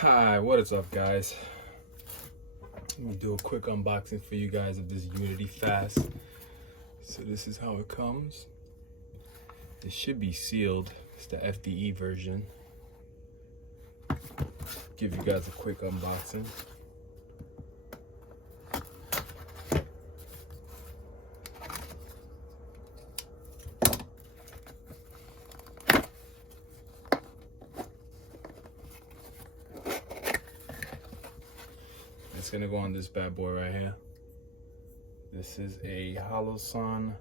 Hi, what is up, guys? Let me do a quick unboxing for you guys of this Unity Fast. So this is how it comes. It should be sealed. It's the FDE version. Give you guys a quick unboxing. It's gonna go on this bad boy right here. This is a Holosun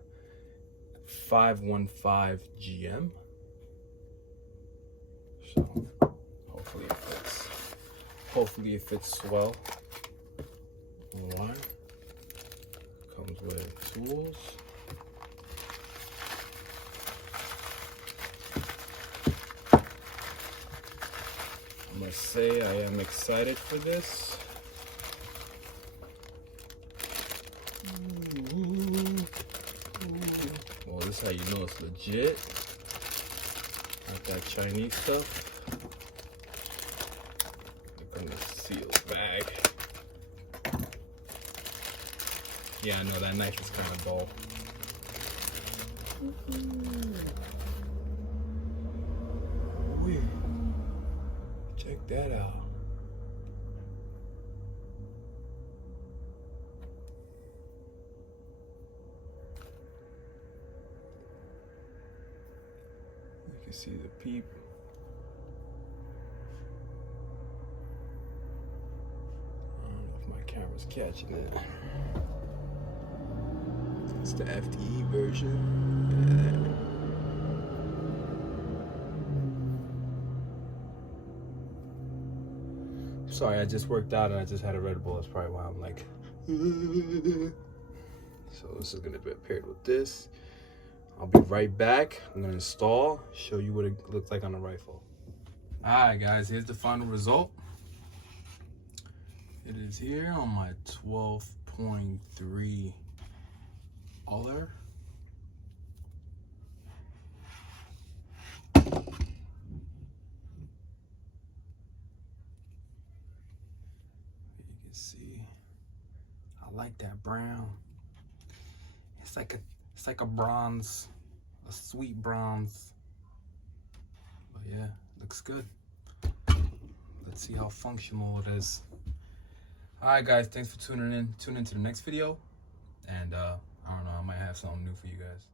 515 GM. So hopefully it fits. Hopefully it fits well. Alright. Comes with tools. I must say I am excited for this. Well, this is how you know it's legit. Not that Chinese stuff. Look on the sealed bag. Yeah, I know that knife is kind of dull. Weird. Check that out. You can see the peep. I don't know if my camera's catching it. It's the FDE version. Yeah. Sorry, I just worked out and I just had a Red Bull. That's probably why I'm like. So this is gonna be paired with this. I'll be right back. I'm gonna install, show you what it looks like on the rifle. All right, guys, here's the final result. It is here on my 12.3 Aller. You can see, I like that brown. It's like a bronze, a sweet bronze. But yeah, looks good. Let's see how functional it is. All right, guys, thanks for tuning in. Tune into the next video. And I don't know, I might have something new for you guys.